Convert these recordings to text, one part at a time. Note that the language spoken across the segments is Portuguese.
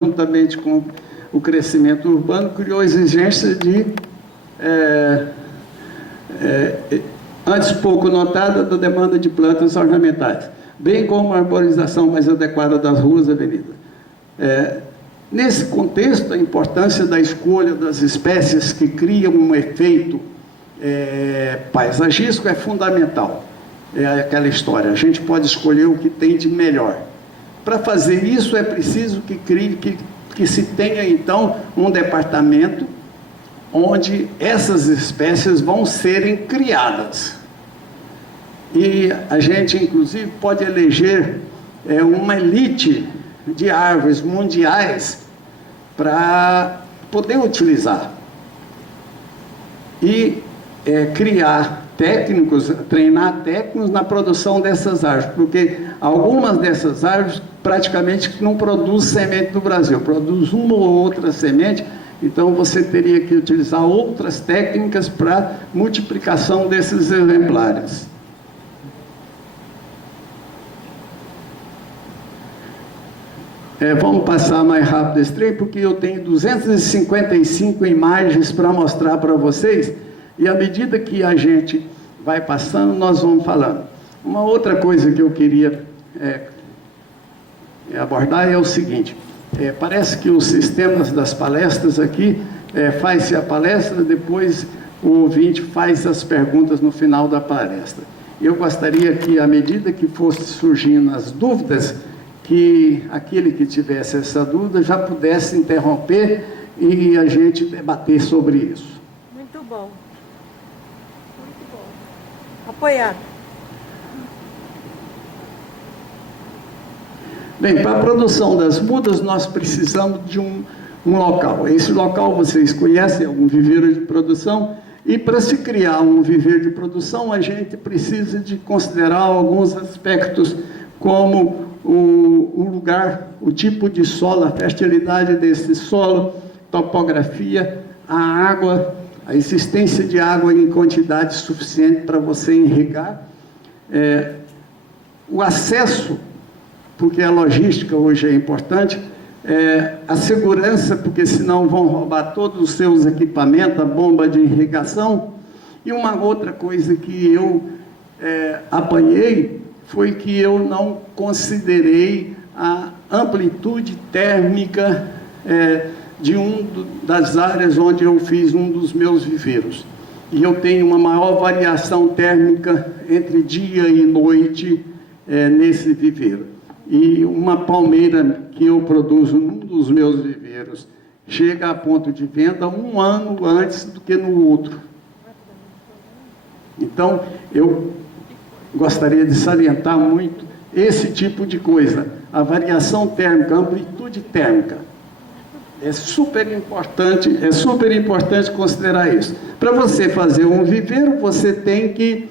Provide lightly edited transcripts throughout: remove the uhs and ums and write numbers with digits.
juntamente com o crescimento urbano, criou a exigência de, antes pouco notada, da demanda de plantas ornamentais, bem como a arborização mais adequada das ruas e avenidas. Nesse contexto, a importância da escolha das espécies que criam um efeito paisagístico é fundamental. É aquela história, a gente pode escolher o que tem de melhor. Para fazer isso, é preciso que se tenha, então, um departamento onde essas espécies vão serem criadas. E a gente, inclusive, pode eleger uma elite de árvores mundiais para poder utilizar. E criar técnicos, treinar técnicos na produção dessas árvores, porque algumas dessas árvores praticamente não produzem semente no Brasil, produz uma ou outra semente, então você teria que utilizar outras técnicas para multiplicação desses exemplares. Vamos passar mais rápido esse trem, porque eu tenho 255 imagens para mostrar para vocês, e à medida que a gente vai passando, nós vamos falando. Uma outra coisa que eu queria abordar é o seguinte, parece que os sistemas das palestras aqui, faz-se a palestra, depois o ouvinte faz as perguntas no final da palestra. Eu gostaria que, à medida que fosse surgindo as dúvidas, que aquele que tivesse essa dúvida já pudesse interromper e a gente debater sobre isso. Muito bom. Muito bom. Apoiado. Bem, para a produção das mudas, nós precisamos de um local. Esse local vocês conhecem, é um viveiro de produção, e para se criar um viveiro de produção, a gente precisa de considerar alguns aspectos, como o lugar, o tipo de solo, a fertilidade desse solo, topografia, a água, a existência de água em quantidade suficiente para você irrigar, o acesso, porque a logística hoje é importante, a segurança, porque senão vão roubar todos os seus equipamentos, a bomba de irrigação. E uma outra coisa que eu apanhei foi que eu não considerei a amplitude térmica de das áreas onde eu fiz um dos meus viveiros. E eu tenho uma maior variação térmica entre dia e noite nesse viveiro. E uma palmeira que eu produzo num dos meus viveiros chega a ponto de venda 1 ano antes do que no outro. Então, eu gostaria de salientar muito esse tipo de coisa, a variação térmica, a amplitude térmica. É super importante considerar isso. Para você fazer um viveiro, você tem que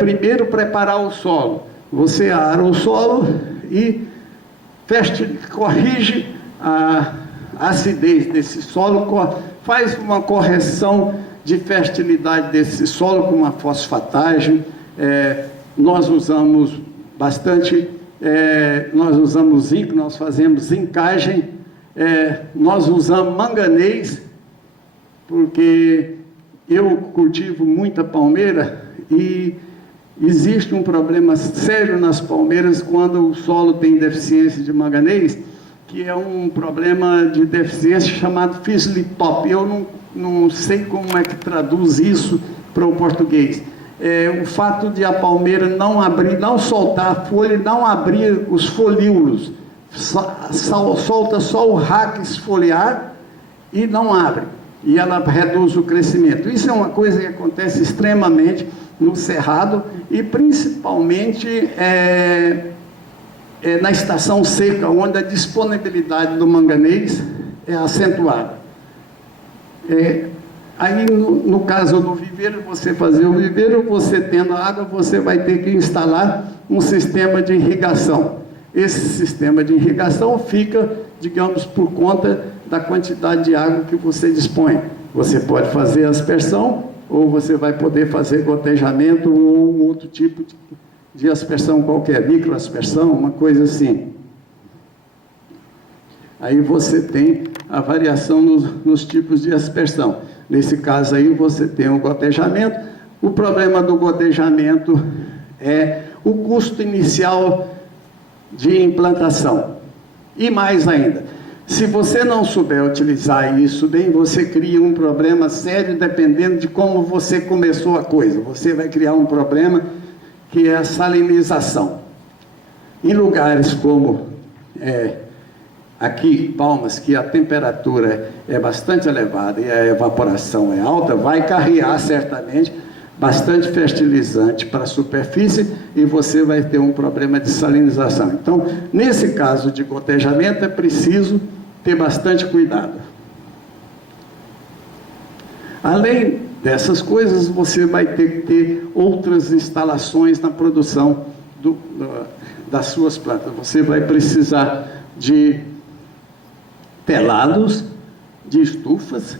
primeiro preparar o solo. Você ara o solo e corrige a acidez desse solo, faz uma correção de fertilidade desse solo com uma fosfatagem. Nós usamos bastante, nós usamos zinco, nós fazemos zincagem, nós usamos manganês, porque eu cultivo muita palmeira e existe um problema sério nas palmeiras quando o solo tem deficiência de manganês, que é um problema de deficiência chamado Fislitop. Eu não sei como é que traduz isso para o português. O fato de a palmeira não abrir, não soltar a folha, não abrir os folíolos, solta só o raquis foliar e não abre, e ela reduz o crescimento. Isso é uma coisa que acontece extremamente no cerrado e principalmente na estação seca, onde a disponibilidade do manganês é acentuada. Aí, no caso do viveiro, você fazer o viveiro, você tendo água, você vai ter que instalar um sistema de irrigação. Esse sistema de irrigação fica, digamos, por conta da quantidade de água que você dispõe. Você pode fazer aspersão, ou você vai poder fazer gotejamento, ou um outro tipo de aspersão qualquer, microaspersão, uma coisa assim. Aí você tem a variação nos tipos de aspersão. Nesse caso aí você tem o gotejamento. O problema do gotejamento é o custo inicial de implantação. E mais ainda, se você não souber utilizar isso bem, você cria um problema sério dependendo de como você começou a coisa. Você vai criar um problema que é a salinização. Em lugares como aqui, Palmas, que a temperatura é bastante elevada e a evaporação é alta, vai carregar certamente bastante fertilizante para a superfície e você vai ter um problema de salinização. Então, nesse caso de gotejamento, é preciso ter bastante cuidado. Além dessas coisas, você vai ter que ter outras instalações na produção das suas plantas. Você vai precisar de telados, de estufas,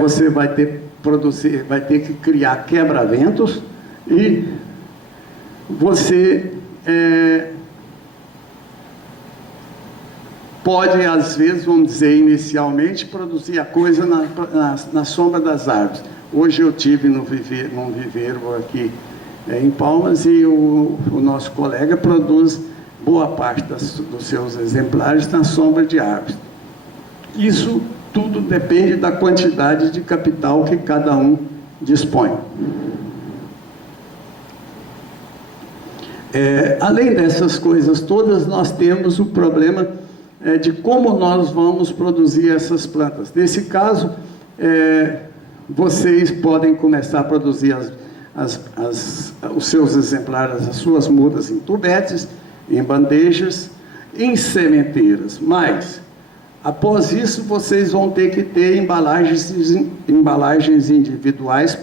você vai ter que criar quebra-ventos e você pode, às vezes, vamos dizer, inicialmente, produzir a coisa na sombra das árvores. Hoje eu tive num viveiro aqui em Palmas e o nosso colega produz boa parte dos seus exemplares na sombra de árvores. Isso tudo depende da quantidade de capital que cada um dispõe. Além dessas coisas todas, nós temos o problema de como nós vamos produzir essas plantas. Nesse caso, vocês podem começar a produzir os seus exemplares, as suas mudas em tubetes, em bandejas, em sementeiras, mas após isso vocês vão ter que ter embalagens individuais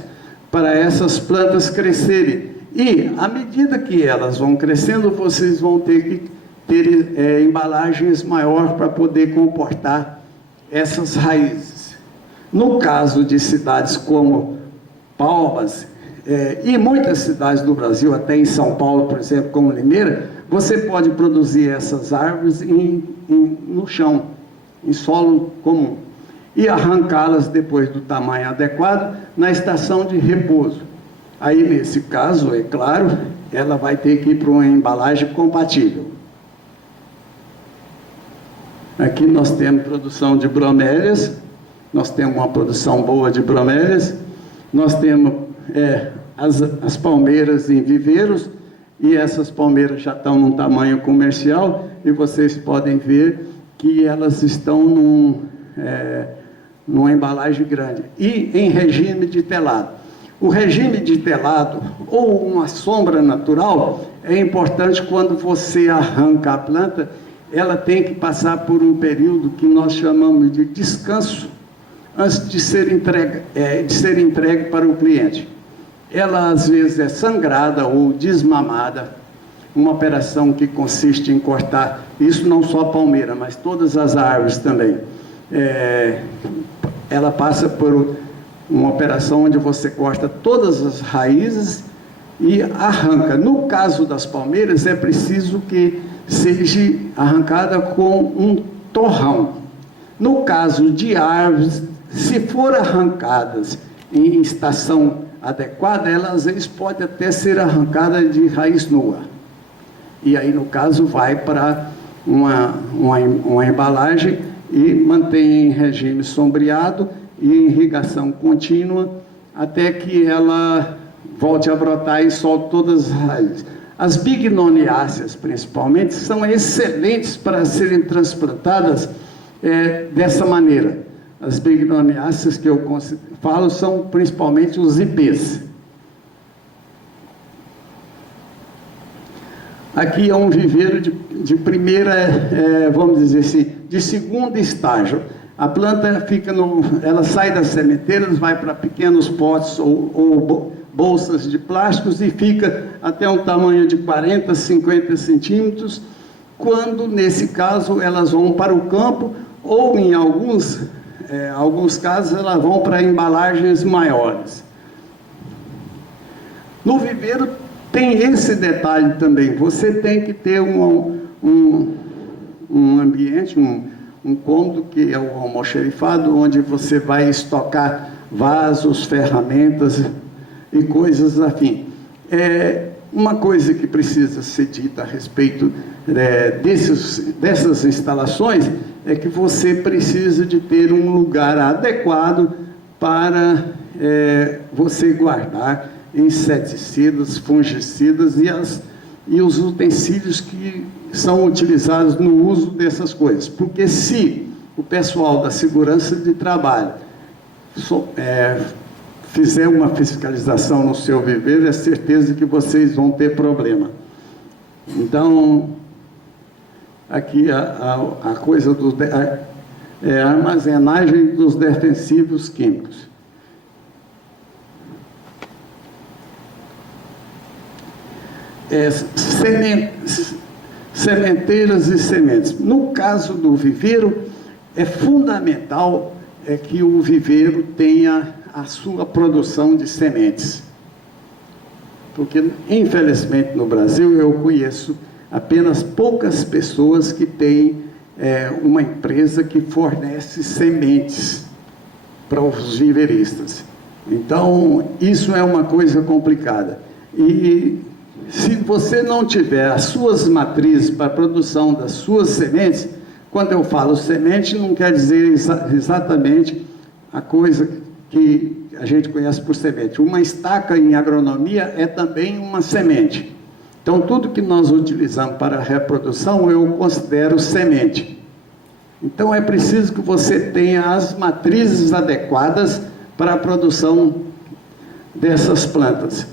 para essas plantas crescerem. E à medida que elas vão crescendo, vocês vão ter que ter embalagens maiores para poder comportar essas raízes. No caso de cidades como Palmas, e muitas cidades do Brasil, até em São Paulo, por exemplo, como Limeira, você pode produzir essas árvores no chão, em solo comum, e arrancá-las depois do tamanho adequado na estação de repouso. Aí, nesse caso, é claro, ela vai ter que ir para uma embalagem compatível. Aqui nós temos produção de bromélias, nós temos uma produção boa de bromélias, nós temos as palmeiras em viveiros, e essas palmeiras já estão num tamanho comercial, e vocês podem ver que elas estão numa embalagem grande, e em regime de telado. O regime de telado, ou uma sombra natural, é importante quando você arranca a planta, ela tem que passar por um período que nós chamamos de descanso, antes de ser entregue para o cliente. Ela, às vezes, é sangrada ou desmamada, uma operação que consiste em cortar, isso não só a palmeira, mas todas as árvores também. Ela passa por uma operação onde você corta todas as raízes e arranca. No caso das palmeiras, é preciso que seja arrancada com um torrão. No caso de árvores, se for arrancadas em estação adequada, ela às vezes pode até ser arrancada de raiz nua. E aí, no caso, vai para uma embalagem e mantém em regime sombreado e irrigação contínua até que ela volte a brotar e solte todas as raízes. As bignoniáceas, principalmente, são excelentes para serem transplantadas dessa maneira. As bignoniáceas que eu falo são principalmente os ipês. Aqui é um viveiro de primeira, vamos dizer assim, de segundo estágio. A planta ela sai das sementeiras, vai para pequenos potes ou bolsas de plásticos e fica até um tamanho de 40, 50 centímetros, quando, nesse caso, elas vão para o campo ou, em alguns casos, elas vão para embalagens maiores. No viveiro tem esse detalhe também, você tem que ter um um ambiente, um cômodo que é o almoxerifado, onde você vai estocar vasos, ferramentas e coisas afim. Uma coisa que precisa ser dita a respeito dessas instalações é que você precisa de ter um lugar adequado para você guardar inseticidas, fungicidas e os utensílios que são utilizados no uso dessas coisas. Porque se o pessoal da segurança de trabalho fizer uma fiscalização no seu viveiro, é certeza que vocês vão ter problema. Então, aqui a coisa a armazenagem dos defensivos químicos. Sementeiras e sementes. No caso do viveiro, é fundamental que o viveiro tenha a sua produção de sementes. Porque, infelizmente, no Brasil, eu conheço apenas poucas pessoas que têm uma empresa que fornece sementes para os viveiristas. Então, isso é uma coisa complicada. E se você não tiver as suas matrizes para a produção das suas sementes, quando eu falo semente, não quer dizer exatamente a coisa que a gente conhece por semente. Uma estaca em agronomia é também uma semente. Então, tudo que nós utilizamos para a reprodução, eu considero semente. Então, é preciso que você tenha as matrizes adequadas para a produção dessas plantas.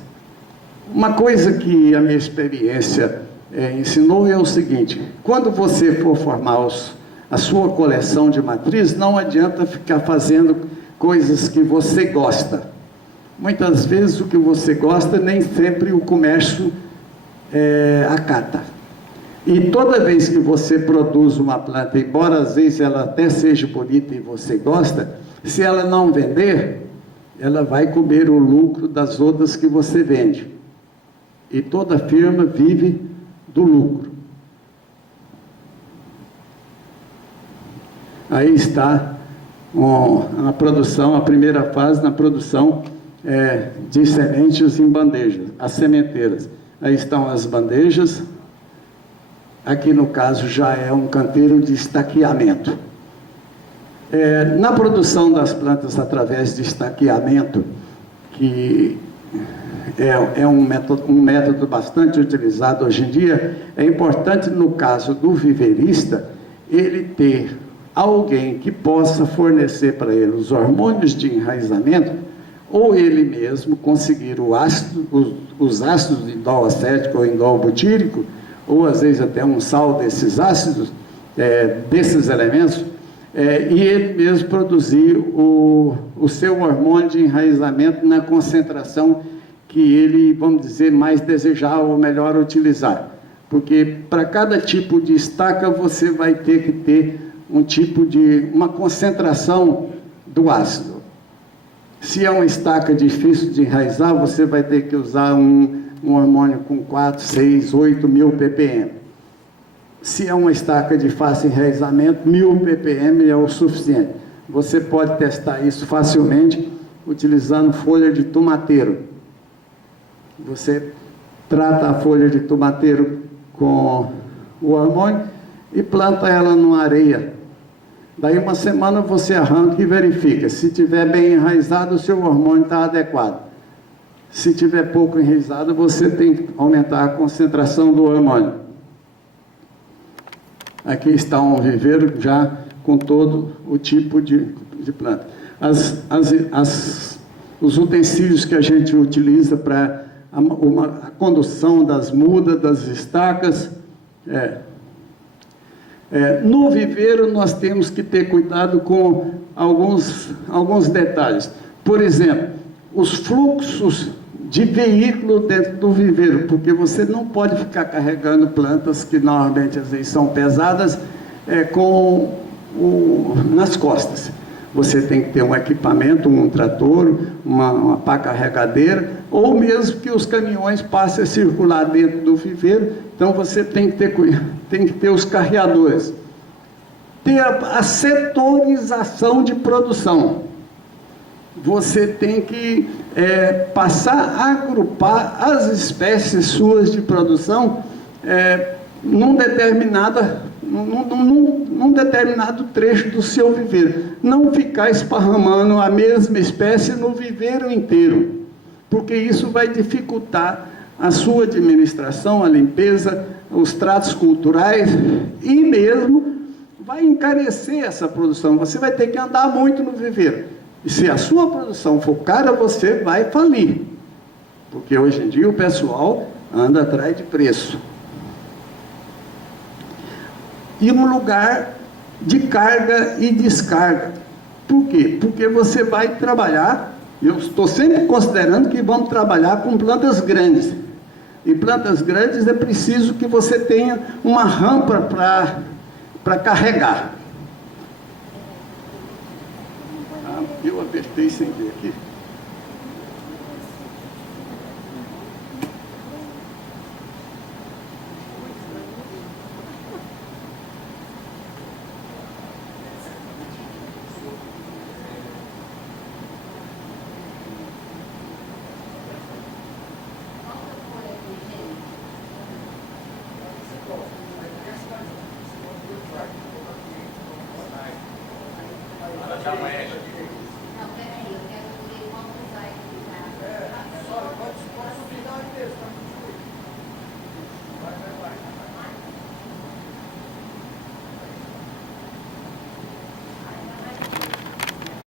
Uma coisa que a minha experiência ensinou é o seguinte: quando você for formar a sua coleção de matrizes, não adianta ficar fazendo coisas que você gosta. Muitas vezes o que você gosta, nem sempre o comércio acata. E toda vez que você produz uma planta, embora às vezes ela até seja bonita e você gosta, se ela não vender, ela vai comer o lucro das outras que você vende. E toda firma vive do lucro. Aí está a produção, a primeira fase na produção de sementes em bandejas, as sementeiras. Aí estão as bandejas. Aqui no caso já é um canteiro de estaqueamento. Na produção das plantas através de estaqueamento, que é um método bastante utilizado hoje em dia, é importante, no caso do viveirista, ele ter alguém que possa fornecer para ele os hormônios de enraizamento, ou ele mesmo conseguir os ácidos de indol acético ou indol butírico, ou às vezes até um sal desses ácidos, desses elementos, e ele mesmo produzir o seu hormônio de enraizamento na concentração que ele, vamos dizer, mais desejar ou melhor utilizar. Porque para cada tipo de estaca você vai ter que ter uma concentração do ácido. Se é uma estaca difícil de enraizar, você vai ter que usar um hormônio com 4, 6, 8 mil ppm. Se é uma estaca de fácil enraizamento, 1000 ppm é o suficiente. Você pode testar isso facilmente utilizando folha de tomateiro. Você trata a folha de tomateiro com o hormônio e planta ela numa areia. Daí uma semana você arranca e verifica. Se tiver bem enraizado, o seu hormônio está adequado. Se tiver pouco enraizado, você tem que aumentar a concentração do hormônio. Aqui está um viveiro já com todo o tipo de planta. Os utensílios que a gente utiliza para a condução das mudas, das estacas. No viveiro nós temos que ter cuidado com alguns detalhes. Por exemplo, os fluxos de veículo dentro do viveiro, porque você não pode ficar carregando plantas que normalmente às vezes são pesadas nas costas. Você tem que ter um equipamento, um trator, uma pá carregadeira, ou mesmo que os caminhões passem a circular dentro do viveiro. Então você tem que ter os carreadores. ter a setorização de produção. Você tem que passar a agrupar as espécies suas de produção num determinado trecho do seu viveiro. Não ficar esparramando a mesma espécie no viveiro inteiro, porque isso vai dificultar a sua administração, a limpeza, os tratos culturais e mesmo vai encarecer essa produção. Você vai ter que andar muito no viveiro. E se a sua produção for cara, você vai falir. Porque hoje em dia o pessoal anda atrás de preço. E um lugar de carga e descarga. Por quê? Porque você vai trabalhar, eu estou sempre considerando que vamos trabalhar com plantas grandes. E plantas grandes é preciso que você tenha uma rampa para carregar. Eu apertei sem ver aqui. Amanhã.